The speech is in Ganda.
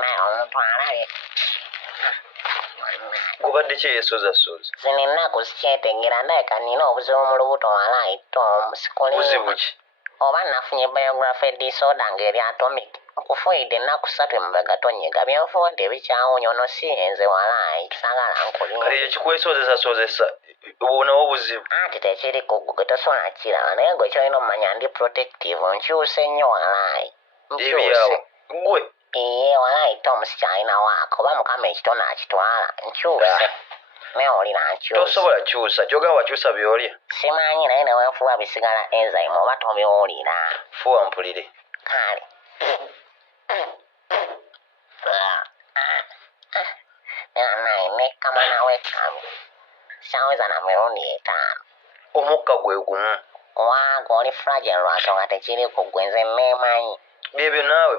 naye omuntu alabye gubadde kyeyesozasoza zino ennaku sikyetegera ndabika nina obuzibu mu lubuto walaayita buzibu ki oba nafunye biography disorder ng'eri atomic nkufuuyidde ennaku 3 emabega tonyega byenfuba nti ebikyawunya ono siyenze walaayi kisagala nkulinda kale ekikuwesozesasozesa obonawo obuzibu anti tekiri gwe tosobola kiraba naye gwe kyolina omumanya ndi protective nkyuse nnyo walaayi ebyawo gwe walaayita omusikyalina waako oba mukama ekitono akitwala nkyuse naye olina nkyuse tosobola kyusa kyogamba wakyusa byolya simanyi naye newenfuba bisigala enzyme oba tobiwulira fuwa mpulire kale naye nekkama nawe kamu kyaweza na mirundi 5 omukka gwe gumu waago oli fragile lwa nsonga tekiri ku gwe nze neemanyi byebyo naawe